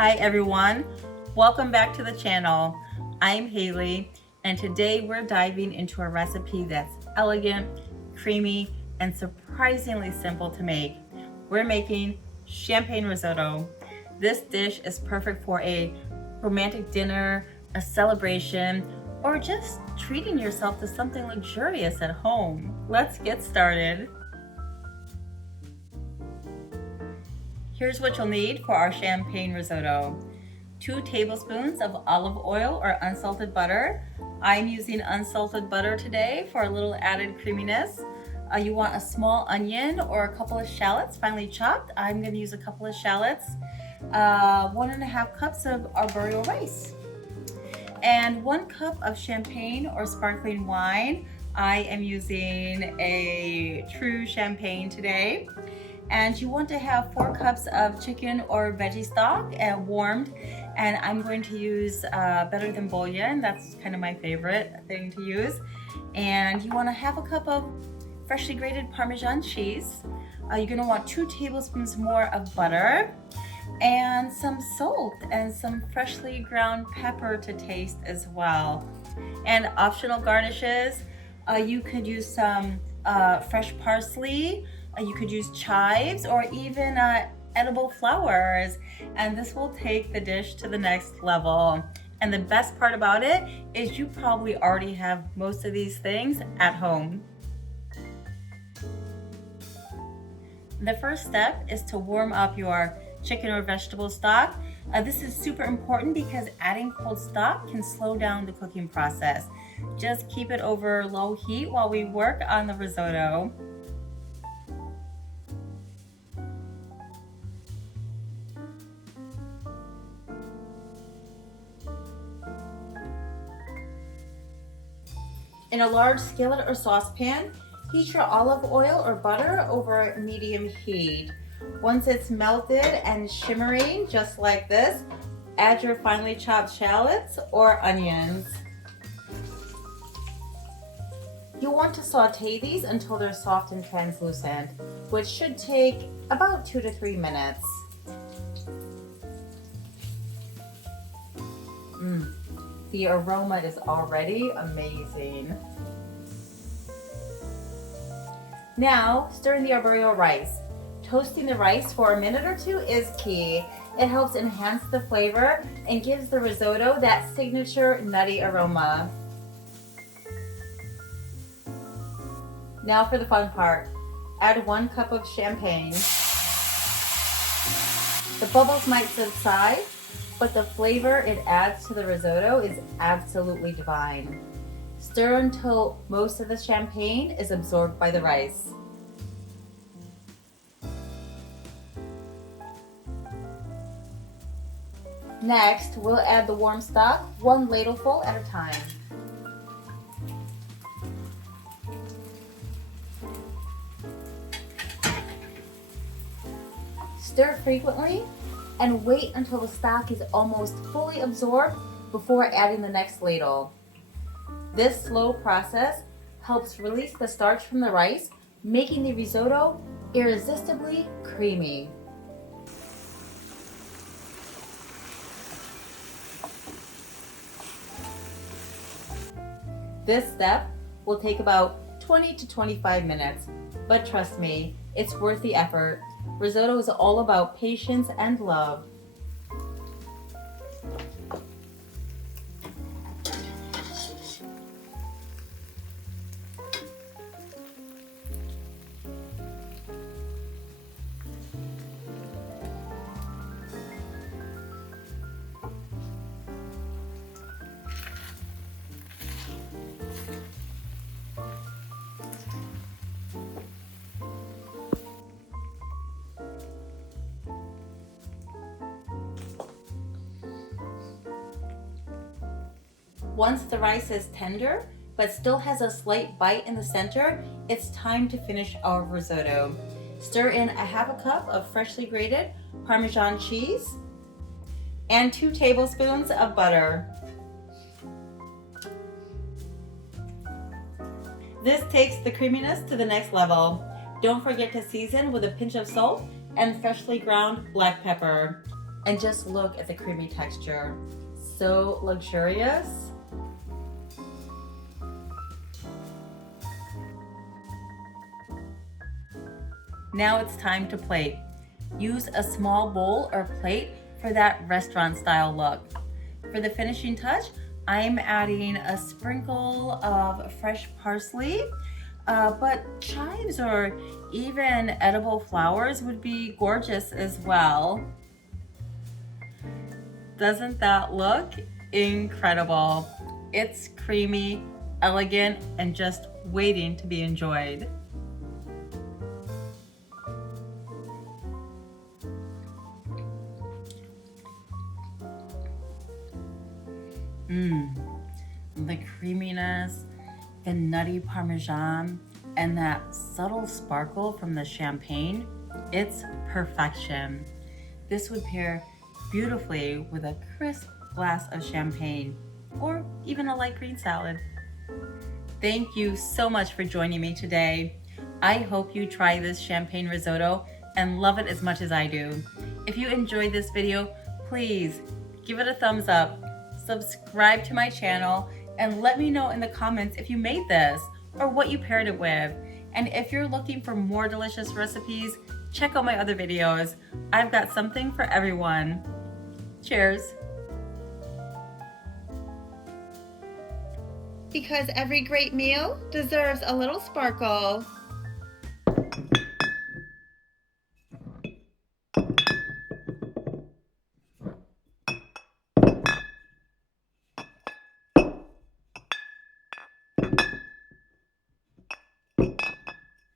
Hi everyone, welcome back to the channel. I'm Haley and today we're diving into a recipe that's elegant, creamy, and surprisingly simple to make. We're making champagne risotto. This dish is perfect for a romantic dinner, a celebration, or just treating yourself to something luxurious at home. Let's get started. Here's what you'll need for our champagne risotto. 2 tablespoons of olive oil or unsalted butter. I'm using unsalted butter today for a little added creaminess. You want a small onion or a couple of shallots finely chopped. I'm going to use a couple of shallots. 1.5 cups of arborio rice. And 1 cup of champagne or sparkling wine. I am using a true champagne today. And you want to have 4 cups of chicken or veggie stock warmed, and I'm going to use better than bouillon. That's kind of my favorite thing to use. And you want to have a cup of freshly grated Parmesan cheese. You're going to want 2 tablespoons more of butter and some salt and some freshly ground pepper to taste as well. And optional garnishes, you could use some fresh parsley. You could use chives or even edible flowers, and this will take the dish to the next level. And the best part about it is you probably already have most of these things at home. The first step is to warm up your chicken or vegetable stock. This is super important because adding cold stock can slow down the cooking process. Just keep it over low heat while we work on the risotto. In a large skillet or saucepan, heat your olive oil or butter over medium heat. Once it's melted and shimmering, just like this, add your finely chopped shallots or onions. You want to saute these until they're soft and translucent, which should take about 2 to 3 minutes. The aroma is already amazing. Now, stir in the arborio rice. Toasting the rice for a minute or 2 is key. It helps enhance the flavor and gives the risotto that signature nutty aroma. Now for the fun part. Add 1 cup of champagne. The bubbles might subside, but the flavor it adds to the risotto is absolutely divine. Stir until most of the champagne is absorbed by the rice. Next, we'll add the warm stock, 1 ladleful at a time. Stir frequently and wait until the stock is almost fully absorbed before adding the next ladle. This slow process helps release the starch from the rice, making the risotto irresistibly creamy. This step will take about 20 to 25 minutes, but trust me, it's worth the effort. Risotto is all about patience and love. Once the rice is tender, but still has a slight bite in the center, it's time to finish our risotto. Stir in 1/2 cup of freshly grated Parmesan cheese and 2 tablespoons of butter. This takes the creaminess to the next level. Don't forget to season with a pinch of salt and freshly ground black pepper. And just look at the creamy texture. So luxurious. Now it's time to plate. Use a small bowl or plate for that restaurant style look. For the finishing touch, I'm adding a sprinkle of fresh parsley, but chives or even edible flowers would be gorgeous as well. Doesn't that look incredible? It's creamy, elegant, and just waiting to be enjoyed. The creaminess, the nutty Parmesan, and that subtle sparkle from the champagne, it's perfection. This would pair beautifully with a crisp glass of champagne or even a light green salad. Thank you so much for joining me today. I hope you try this champagne risotto and love it as much as I do. If you enjoyed this video, please give it a thumbs up, subscribe to my channel, and let me know in the comments if you made this or what you paired it with. And if you're looking for more delicious recipes, check out my other videos. I've got something for everyone. Cheers. Because every great meal deserves a little sparkle.